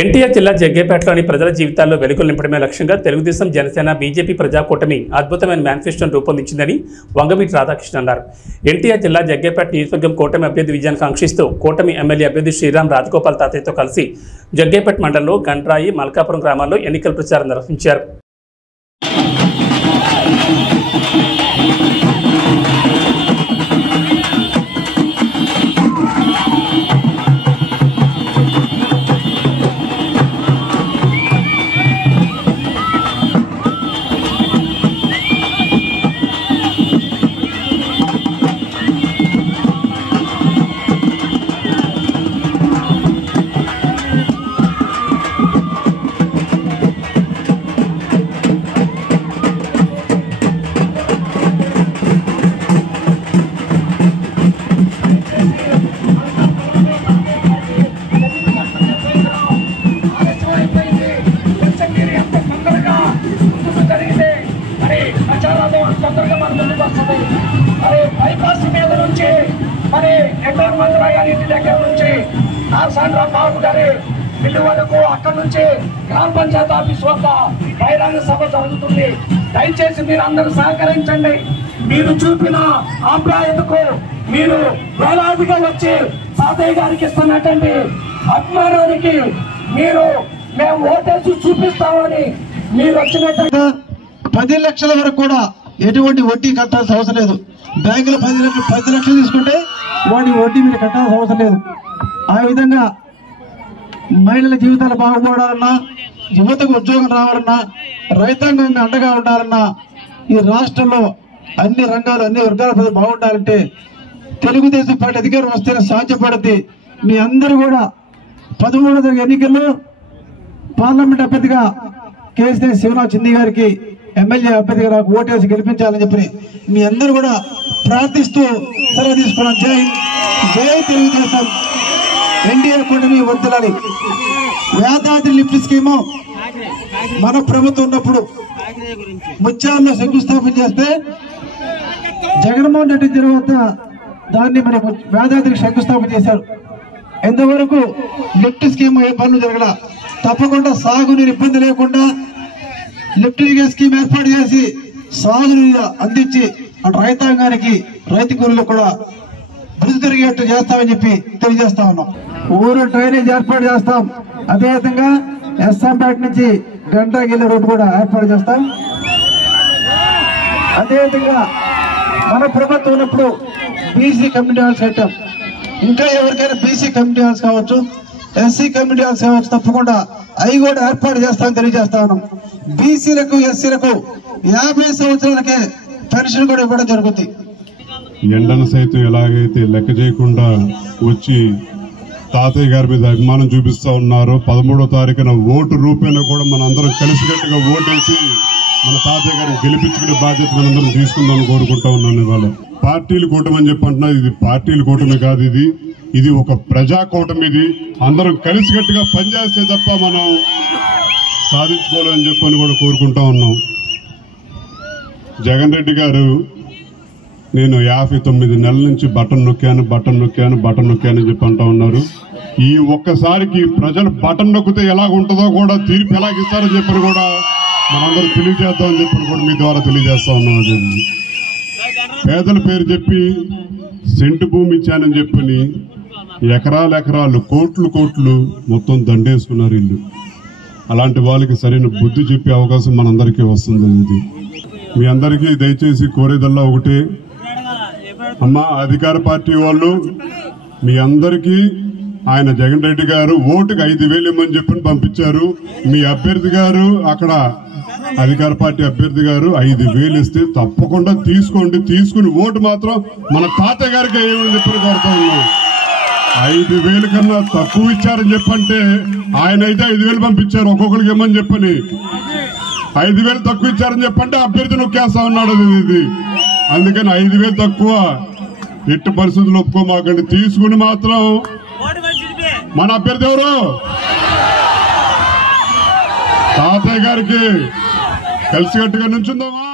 ఎన్టీఆర్ జిల్లా జగ్గేపేటలోని ప్రజల జీవితాల్లో వెలుగులు నింపడమే లక్ష్యంగా తెలుగుదేశం జనసేన బీజేపీ ప్రజాకూటమి అద్భుతమైన మేనిఫెస్టోను రూపొందించిందని వంగవీటి రాధాకృష్ణ అన్నారు. ఎన్టీఆర్ జిల్లా జగ్గేపేట నియోజకవర్గం కూటమి అభ్యర్థి విజయాన్ని కాంక్షిస్తూ కూటమి ఎమ్మెల్యే అభ్యర్థి శ్రీరామ్ రాజగోపాల్ తాతయ్యతో కలిసి జగ్గేపేట మండలంలో గండ్రాయి మల్కాపురం గ్రామాల్లో ఎన్నికల ప్రచారం నిర్వహించారు. బైపాస్ మీద నుంచి మరి ఎన్ఆర్ మంత్రాలయ ఇంటి దగ్గర నుంచి నారసాండ్రావు బాబు గారి ఇల్లు వరకు అక్కడి నుంచి గ్రామ పంచాయతీ ఆఫీస్ వద్ద బహిరంగ సభ జరుగుతుంది. దయచేసి మీరు అందరూ సహకరించండి. మీరు చూపిన ఆప్యాయతకు మీరు వేలాదిగా వచ్చి తాతయ్య గారికి ఇస్తున్నటువంటి అభిమానానికి మేము ఓటేసి చూపిస్తామని మీరు వచ్చినట్టు 10 లక్షల వరకు కూడా ఎటువంటి వడ్డీ కట్టాల్సిన అవసరం లేదు. బ్యాంకులో 10 లక్షలు తీసుకుంటే వాటి వడ్డీ మీరు కట్టాల్సిన అవసరం లేదు. ఆ విధంగా మహిళల జీవితాలు బాగుపడాలన్నా, యువతకు ఉద్యోగం రావాలన్నా, రైతాంగం అండగా ఉండాలన్నా, ఈ రాష్ట్రంలో అన్ని రంగాలు అన్ని వర్గాల ప్రజలు బాగుండాలంటే తెలుగుదేశం పార్టీ అధికారం వస్తేనే సాధ్యపడుతుంది. మీ అందరూ కూడా 13వ తరగతి ఎన్నికల్లో పార్లమెంట్ అభ్యర్థిగా కేసీఆర్ శివరావు చింది గారికి ఎమ్మెల్యే అభ్యర్థిగా నాకు ఓటేసి గెలిపించాలని చెప్పి మీ అందరూ కూడా ప్రార్థిస్తూ సెలవు తీసుకున్నాం. జై హింద్, జై తెలుగుదేశం, ఎన్డీఏ కూటమి వర్ధిల్లాలి. వేదాద్రి లిఫ్ట్ స్కీము మన ప్రభుత్వం ఉన్నప్పుడు ముత్యాల్లో శంకుస్థాపన చేస్తే జగన్మోహన్ రెడ్డి తర్వాత దాన్ని మరి వేదాద్రికి శంకుస్థాపన చేశారు. ఎంతవరకు లిఫ్ట్ స్కీమ్ ఏ పనులు జరగల. తప్పకుండా సాగునీరు ఇబ్బంది లేకుండా లిఫ్ట్ ఇరిగేషన్ స్కీమ్ ఏర్పాటు చేసి సాగునీరు అందించి అటు రైతాంగానికి రైతు కూలీలకు కూడా వృద్ధి జరిగేట్టు చేస్తామని చెప్పి తెలియజేస్తా ఉన్నాం. ఊరు డ్రైనేజ్ ఏర్పాటు చేస్తాం. అదేవిధంగా ఎస్ఎంపేట నుంచి గంటాగిల్ల రోడ్డు కూడా ఏర్పాటు చేస్తాం. అదేవిధంగా మన ప్రభుత్వం ఉన్నప్పుడు బీసీ కమ్యూనిటీ హాల్స్ కట్టాం. ఇంకా ఎవరికైనా బీసీ కమ్యూనిటీ హాల్స్ కావచ్చు, ఎస్సీ కమ్యూనిటీ హాల్స్ కావచ్చు, తప్పకుండా అవి కూడా ఏర్పాటు చేస్తామని తెలియజేస్తా ఉన్నాం. బీసీలకు ఎస్సీలకు 50 సంవత్సరాలకే పెన్షన్ కూడా ఇవ్వడం జరుగుతుంది. ఎండను సైతం ఎలాగైతే లెక్క చేయకుండా వచ్చి తాతయ్య గారి మీద అభిమానం చూపిస్తా ఉన్నారు. 13వ తారీఖున ఓటు రూపేణా కూడా మనందరం కలిసికట్టుగా ఓటేసి మన తాతయ్య గారిని గెలిపించుకునే బాధ్యత మనందరం తీసుకుందామని కోరుకుంటా ఉన్నాను. ఇవాళ పార్టీలు కూటమి అని చెప్పి అంటున్నారు. ఇది పార్టీల కూటమి కాదు, ఇది ఒక ప్రజా కూటమి. ఇది అందరం కలిసికట్టుగా పనిచేస్తే తప్ప మనం సాధించుకోవాలని చెప్పని కూడా కోరుకుంటా ఉన్నాం. జగన్ రెడ్డి గారు నేను 59 నెలల నుంచి బటన్ నొక్కాను చెప్పి అంటా ఉన్నారు. ఈ ఒక్కసారికి ప్రజలు బటన్ నొక్కితే ఎలాగుంటుందో కూడా తీర్పు ఎలాగిస్తారని చెప్పని కూడా మనందరూ తెలియజేద్దామని చెప్పని కూడా మీ ద్వారా తెలియజేస్తా ఉన్నాం. అది పేదల పేరు చెప్పి సెంటు భూమి ఇచ్చానని చెప్పని ఎకరాలు కోట్లు మొత్తం దండేసుకున్నారు ఇల్లు. అలాంటి వాళ్ళకి సరైన బుద్ధి చెప్పే అవకాశం మనందరికీ వస్తుంది. ఇది మీ అందరికీ దయచేసి కోరేదల్లా ఒకటే, అమ్మా అధికార పార్టీ వాళ్ళు మీ అందరికీ ఆయన జగన్ రెడ్డి గారు ఓటుకు 5,000 ఇమ్మని చెప్పని పంపించారు. మీ అభ్యర్థి గారు అక్కడ అధికార పార్టీ అభ్యర్థి గారు 5,000 ఇస్తే తప్పకుండా తీసుకోండి. తీసుకుని ఓటు మాత్రం మన తాతయ్య గారికి వేయమని చెప్పని కోరుతా ఉన్నాం. 5,000 కన్నా తక్కువ ఇచ్చారని చెప్పంటే ఆయన అయితే 5,000 పంపించారు ఒక్కొక్కరికి ఇమ్మని చెప్పని. 5,000 తక్కువ ఇచ్చారని చెప్పంటే అభ్యర్థి నొక్కేస్తా ఉన్నాడు. ఇది అందుకని 5,000 తక్కువ ఎట్టి పరిస్థితులు ఒప్పుకోమాకండి. తీసుకుని మాత్రం మన అభ్యర్థి ఎవరు తాతయ్య గారికి కలిసికట్టుగా నుంచుందామా.